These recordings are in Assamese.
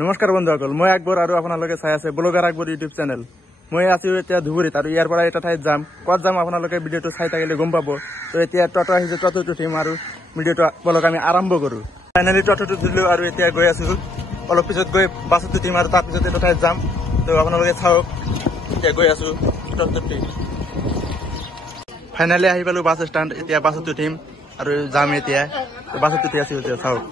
নমস্কাৰ বন্ধুসকল, মই আকবৰ আৰু আপোনালোকে চাই আছে ব্লগাৰ আকবৰ ইউটিউব চেনেল। মই আছো এতিয়া ধুবুৰীত আৰু ইয়াৰ পৰা এটা ঠাইত যাম। ক'ত যাম আপোনালোকে ভিডিঅ'টো চাই থাকিলে গম পাব। তো এতিয়া টটো আহিছে, টটোত উঠিম আৰু ভিডিঅ'টো বলক আমি আৰম্ভ কৰোঁ। ফাইনেলি টটোত উঠিলোঁ আৰু এতিয়া গৈ আছোঁ। অলপ পিছত গৈ বাছত উঠিম আৰু তাৰপিছত এটা ঠাইত যাম। তো আপোনালোকে চাওক, এতিয়া গৈ আছোঁ টটোত উঠি। ফাইনেলি আহি পালোঁ বাছ ষ্টেণ্ড। এতিয়া বাছত উঠিম আৰু যাম। এতিয়া বাছত উঠি আছোঁ, এতিয়া চাওক।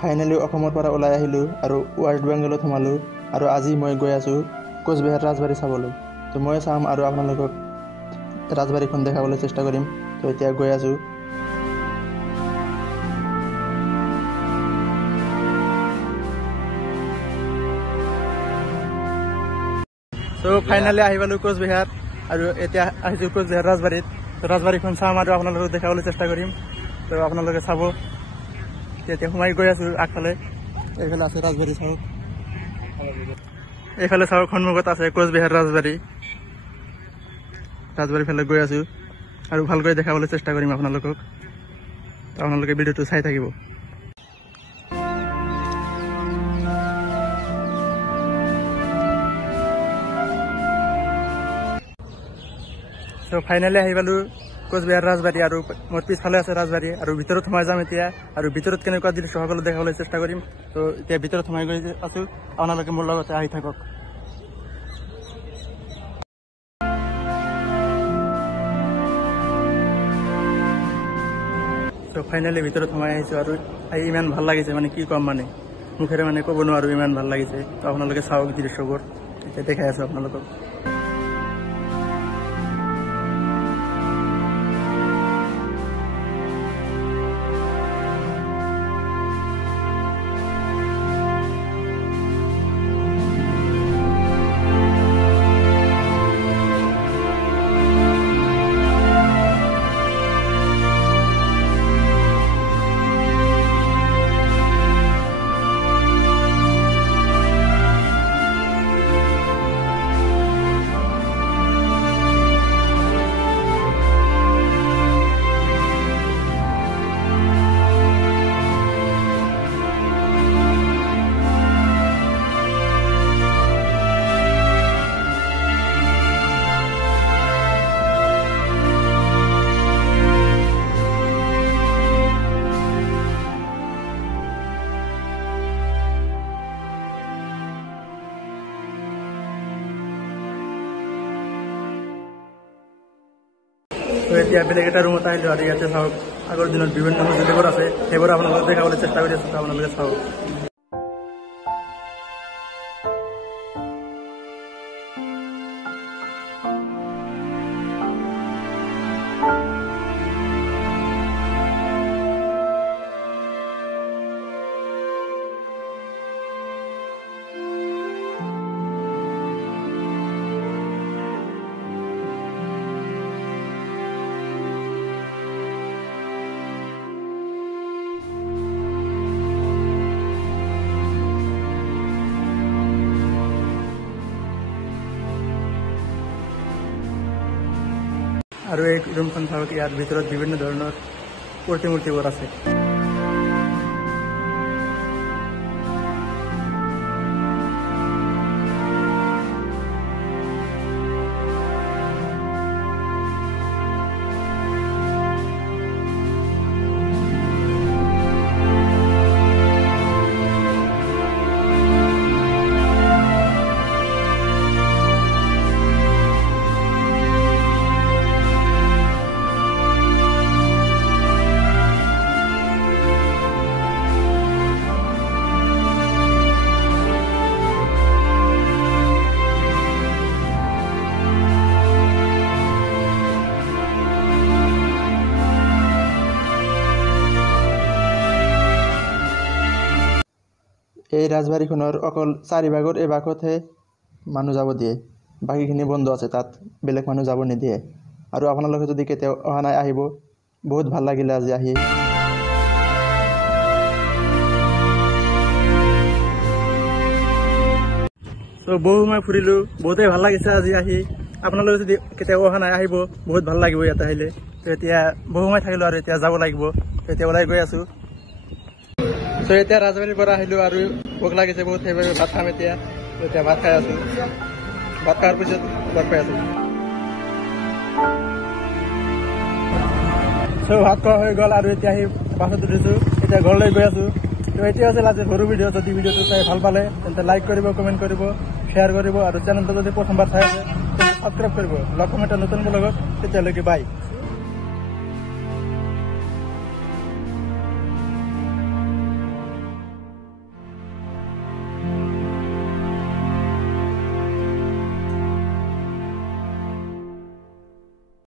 ফাইনেলি অসমৰ পৰা ওলাই আহিলোঁ আৰু ৱেষ্ট বেংগলত সোমালোঁ আৰু আজি মই গৈ আছোঁ কোচবিহাৰ ৰাজবাৰী চাবলৈ। তো মই চাম আৰু আপোনালোকক ৰাজবাৰীখন দেখাবলৈ চেষ্টা কৰিম। তো এতিয়া গৈ আছোঁ। তো ফাইনেলি আহি পালোঁ কোচবিহাৰ আৰু এতিয়া আহিছোঁ কোচবিহাৰ ৰাজবাৰীত। তো ৰাজবাৰীখন চাম আৰু আপোনালোকক দেখাবলৈ চেষ্টা কৰিম। তো আপোনালোকে চাব। এতিয়া সোমাই গৈ আছোঁ আগফালে। এইফালে আছে ৰাজবাৰী, চাওক। এইফালে চাওক, সন্মুখত আছে কোচবিহাৰ ৰাজবাৰী। ৰাজবাৰীৰ ফালে গৈ আছোঁ আৰু ভালকৈ দেখাবলৈ চেষ্টা কৰিম আপোনালোকক। আপোনালোকে ভিডিঅ'টো চাই থাকিব। চ' ফাইনেলি আহি পালোঁ কোচবিহাৰ ৰাজবাৰী আৰু মোৰ পিছফালে আছে ৰাজবাৰী আৰু ভিতৰত সোমাই যাম এতিয়া। আৰু ভিতৰত কেনেকুৱা দৃশ্য সকলো দেখাবলৈ চেষ্টা কৰিম। তো এতিয়া ভিতৰত সোমাই গৈ আছোঁ, আপোনালোকে মোৰ লগতে আহি থাকক। চ' ফাইনেলি ভিতৰত সোমাই আহিছোঁ আৰু ইমান ভাল লাগিছে, মানে কি ক'ম, মানে মুখেৰে মানে ক'ব নোৱাৰোঁ, ইমান ভাল লাগিছে। তো আপোনালোকে চাওক দৃশ্যবোৰ, এতিয়া দেখাই আছোঁ আপোনালোকক। তো এতিয়া বেলেগ এটা ৰুমত আহিলোঁ আৰু ইয়াতে চাওক আগৰ দিনত বিভিন্ন সঁজুলিবোৰ আছে, সেইবোৰ আপোনালোকক দেখাবলৈ চেষ্টা কৰি আছোঁ। আপোনালোকে চাওক। আৰু এই ৰুমখন চাওক, ইয়াৰ ভিতৰত বিভিন্ন ধৰণৰ প্ৰতিমূৰ্তিবোৰ আছে। এই ৰাজবাৰীখনৰ অকল 4 ভাগৰ এভাগতহে মানুহ যাব দিয়ে, বাকীখিনি বন্ধ আছে, তাত বেলেগ মানুহ যাব নিদিয়ে। আৰু আপোনালোকে যদি কেতিয়াও অহা নাই, আহিব, বহুত ভাল লাগিলে আজি আহি। তো বহু সময় ফুৰিলোঁ, বহুতেই ভাল লাগিছে আজি আহি। আপোনালোকে যদি কেতিয়াও অহা নাই আহিব, বহুত ভাল লাগিব ইয়াতে আহিলে। তো এতিয়া বহু সময় থাকিলোঁ আৰু এতিয়া যাব লাগিব। এতিয়া ওলাই গৈ আছোঁ। তো এতিয়া ৰাজবাৰীৰ পৰা আহিলোঁ আৰু ভোক লাগিছে বহুত, সেইবাবে ভাত খাম এতিয়া। এতিয়া ভাত খাই আছোঁ। ভাত খোৱাৰ পিছত লগ পাই আছোঁ। ভাত খোৱা হৈ গ'ল আৰু এতিয়া আহি বাছত উঠিছোঁ। এতিয়া ঘৰলৈ গৈ আছোঁ। তো এতিয়া আছিল আজি সৰু ভিডিঅ'। যদি ভিডিঅ'টো চাই ভাল পালে তেন্তে লাইক কৰিব, কমেণ্ট কৰিব, শ্বেয়াৰ কৰিব আৰু চেনেলটো যদি প্ৰথমবাৰ চাই আছে তেন্তে ছাবস্ক্ৰাইব কৰিব। লগ কমেণ্টৰ নতুন ব্লগত, তেতিয়ালৈকে বাই।